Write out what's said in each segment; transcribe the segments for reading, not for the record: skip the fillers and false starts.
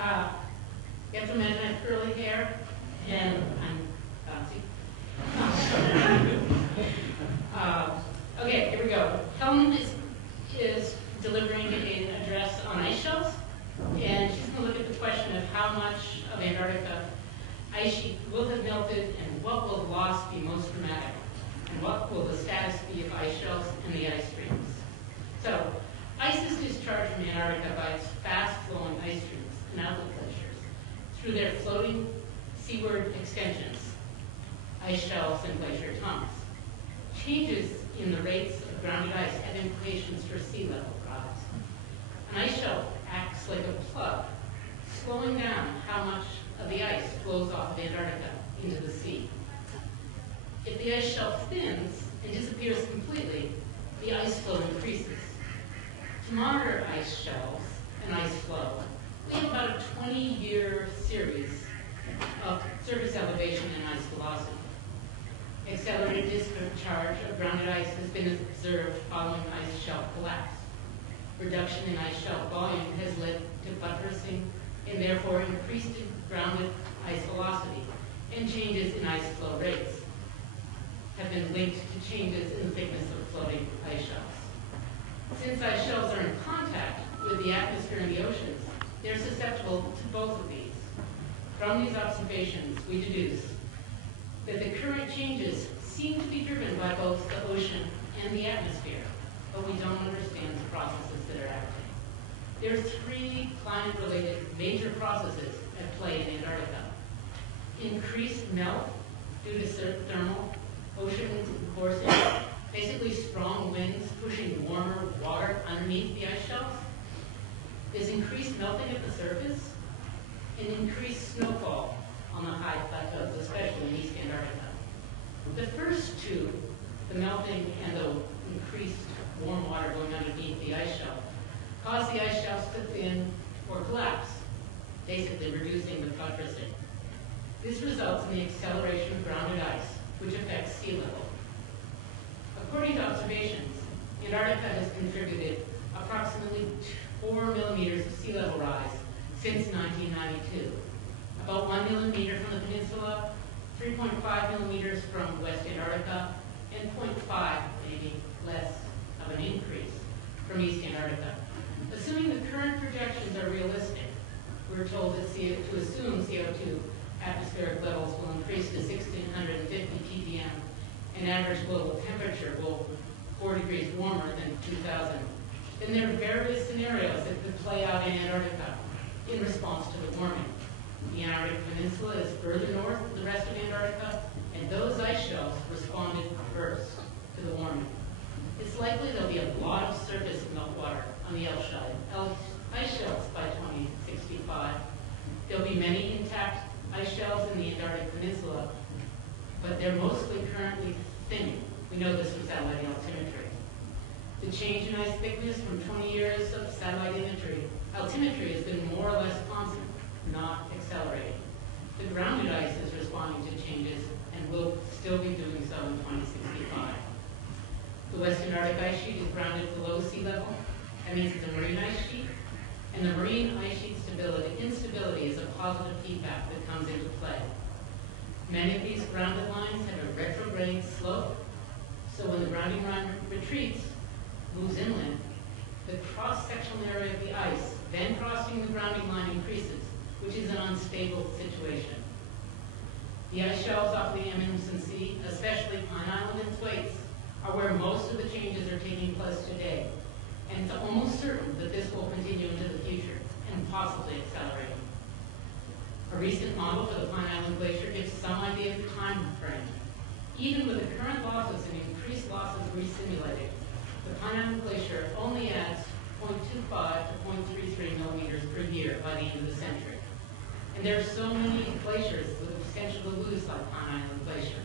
You have to imagine I have curly hair, and I'm bouncy. Okay, here we go. Helen is delivering an address on ice shelves, and she's going to look at the question of how much of Antarctica ice sheet will have melted, and what will the loss be most dramatic, and what will the status be of ice shelves and the ice streams. So, ice is discharged from Antarctica by its fast-flowing ice streams and outlet glaciers through their floating seaward extensions, ice shelves and glacier tongues. Changes in the rates of grounded ice have implications for sea level rise. An ice shelf acts like a plug, slowing down how much of the ice flows off of Antarctica into the sea. If the ice shelf thins and disappears completely, the ice flow increases. To monitor ice shelves and ice flow, we have about a 20-year series of surface elevation and ice velocity. Accelerated discharge of grounded ice has been observed following ice shelf collapse. Reduction in ice shelf volume has led to buttressing and therefore increased grounded ice velocity, and changes in ice flow rates have been linked to changes in the thickness of floating ice shelves. Since ice shelves are in contact with the atmosphere and the oceans, they're susceptible to both of these. From these observations, we deduce that the current changes seem to be driven by both the ocean and the atmosphere, but we don't understand the processes that are acting. There are three climate-related major processes at play in Antarctica. Increased melt due to thermal ocean coursing, basically strong winds pushing warmer water underneath the ice shelves. There's increased melting at the surface and increased snowfall on the high plateaus, especially in East Antarctica. The first two, the melting and the increased warm water going underneath the ice shelf, cause the ice shelves to thin or collapse, basically reducing the buttressing. This results in the acceleration of grounded ice, which affects sea level. According to observations, Antarctica has contributed approximately 4 millimeters of sea level rise since 1992. About 1 millimeter from the peninsula, 3.5 millimeters from West Antarctica, and 0.5, maybe less of an increase from East Antarctica. Assuming the current projections are realistic, we're told that to assume CO2 atmospheric levels will increase to 1,650 ppm, and average global temperature will 4 degrees warmer than 2000. Then there are various scenarios that could play out in Antarctica in response to the warming. The Antarctic Peninsula is further north than the rest of Antarctica, and those ice shelves responded first to the warming. It's likely there'll be a lot of surface meltwater on the ice shelves by 2065. There'll be many intact ice shelves in the Antarctic Peninsula, but they're mostly currently thinning. We know this from satellite altimetry. The change in ice thickness from 20 years of satellite altimetry has been more or less constant, not accelerating. The grounded ice is responding to changes and will still be doing so in 2065. The Western Arctic ice sheet is grounded below sea level. That means it's a marine ice sheet. And the marine ice sheet instability is a positive feedback that comes into play. Many of these grounded lines have a retrograde slope, so when the grounding line retreats, moves inland, the cross-sectional area of the ice then crossing the grounding line increases, which is an unstable situation. The ice shelves off the Amundsen Sea, especially Pine Island and Thwaites, are where most of the changes are taking place today, and it's almost certain that this will continue into the future and possibly accelerate. A recent model for the Pine Island Glacier gives some idea of the time frame. Even with the current losses and increased losses resimulated, the Pine Island Glacier only adds 0.25 to 0.33 millimeters per year by the end of the century. And there are so many glaciers with the potential to lose like Pine Island Glacier.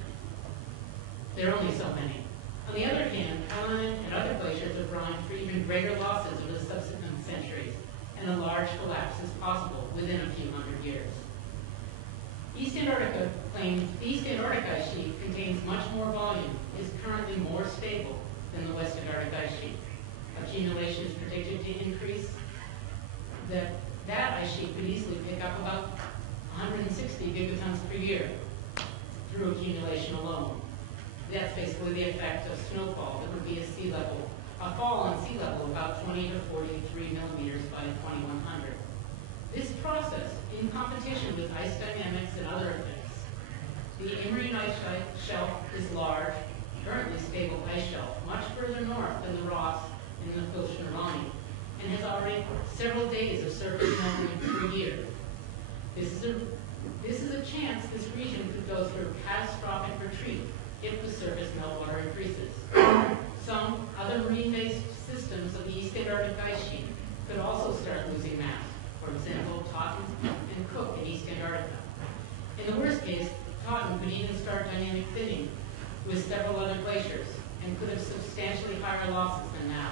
There are only so many. On the other hand, Helen and other glaciers are primed for even greater losses over the subsequent centuries, and a large collapse is possible within a few hundred years. East Antarctica claims the East Antarctic ice sheet contains much more volume, is currently more stable than the West Antarctic ice sheet. Accumulation is predicted to increase. That ice sheet could easily pick up about 160 gigatons per year through accumulation alone. That's basically the effect of snowfall that would be a fall on sea level about 20 to 43 millimeters by 2100. This process, in competition with ice dynamics and other effects, the Ammerine ice shelf is large, currently stable ice shelf, much further north than the Ross and the Goshen-Rami, and has already several days of surface melting per year. This is a chance this region could go through catastrophic retreat if the surface meltwater increases. Some other marine-based systems of the East Antarctic ice sheet could also start losing mass. For example, Totten and Cook in East Antarctica. In the worst case, Totten could even start dynamic thinning with several other glaciers and could have substantially higher losses than now.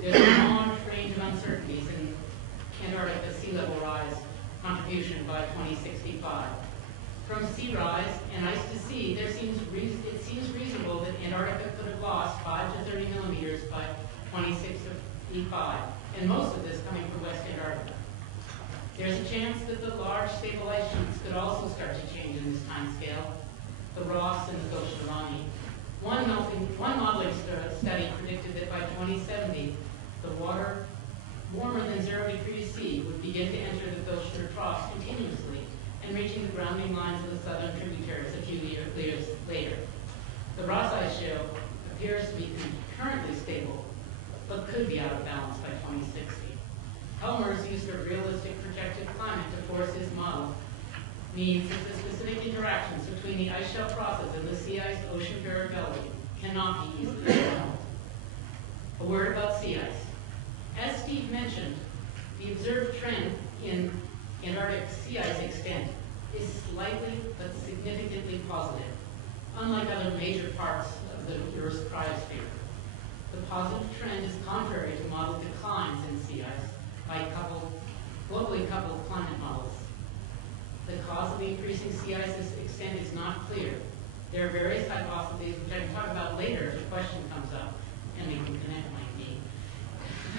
There's a long range of uncertainties in Antarctica sea level rise contribution by 2065. From sea rise and ice to sea, it seems reasonable that Antarctica could have lost 5 to 30 millimeters by 2065, and most of this coming from West Antarctica. There's a chance that the large stable ice sheets could also start to change in this time scale, the Ross and the Goshen-Rami. One modeling study predicted that by 2070, the water warmer than 0 degrees C would begin to enter the Goshen troughs continuously and reaching the grounding lines of the southern tributaries a few years later. The Ross ice shelf appears to be currently stable, but could be out of balance by 2060. Helmer's use of realistic projected climate to force his model means that the specific interactions between the ice shelf process and the sea ice ocean variability cannot be easily modeled. A word about sea ice. As Steve mentioned, the observed trend in Antarctic sea ice extent is slightly but significantly positive, unlike other major parts of the Earth's cryosphere. The positive trend is contrary to modeled declines in sea ice by globally coupled climate models. The cause of the increasing sea ice's extent is not clear. There are various hypotheses, which I can talk about later if the question comes up, and we can connect my knee.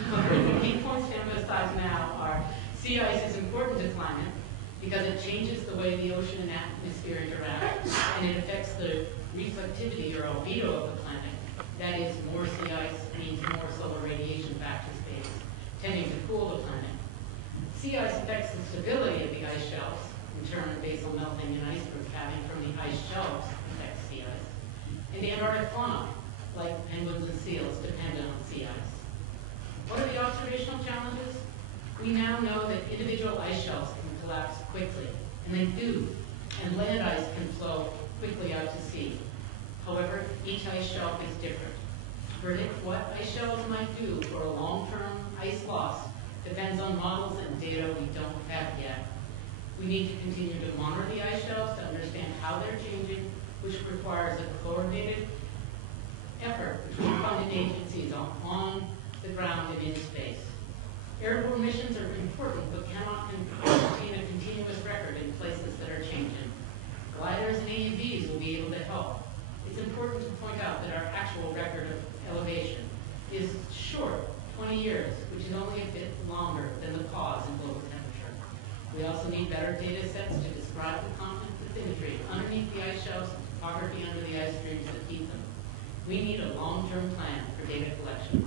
The key points to emphasize now are sea ice is important to climate because it changes the way the ocean and atmosphere interact, and it affects the reflectivity or albedo of the planet. That is, more sea ice means more solar radiation back to space, tending to cool the planet. Sea ice affects the stability of the ice shelves, in turn basal melting and iceberg calving from the ice shelves affects sea ice. And the Antarctic fauna, like penguins and seals, depend on sea ice. What are the observational challenges? We now know that individual ice shelves can collapse quickly, and they do, and land ice can flow quickly out to sea. However, each ice shelf is different. To predict what ice shelves might do for a long-term ice loss depends on models and data we don't have yet. We need to continue to monitor the ice shelves to understand how they're changing, which requires a coordinated effort between funded agencies on the ground and in space. Airborne missions are important, but cannot contain a continuous record in places that are changing. Gliders and AUVs will be able to help. It's important to point out that our actual record of elevation is short, 20 years, which is only a bit longer than the pause in global temperature. We also need better data sets to describe the content of bathymetry underneath the ice shelves and topography under the ice streams that feed them. We need a long-term plan for data collection.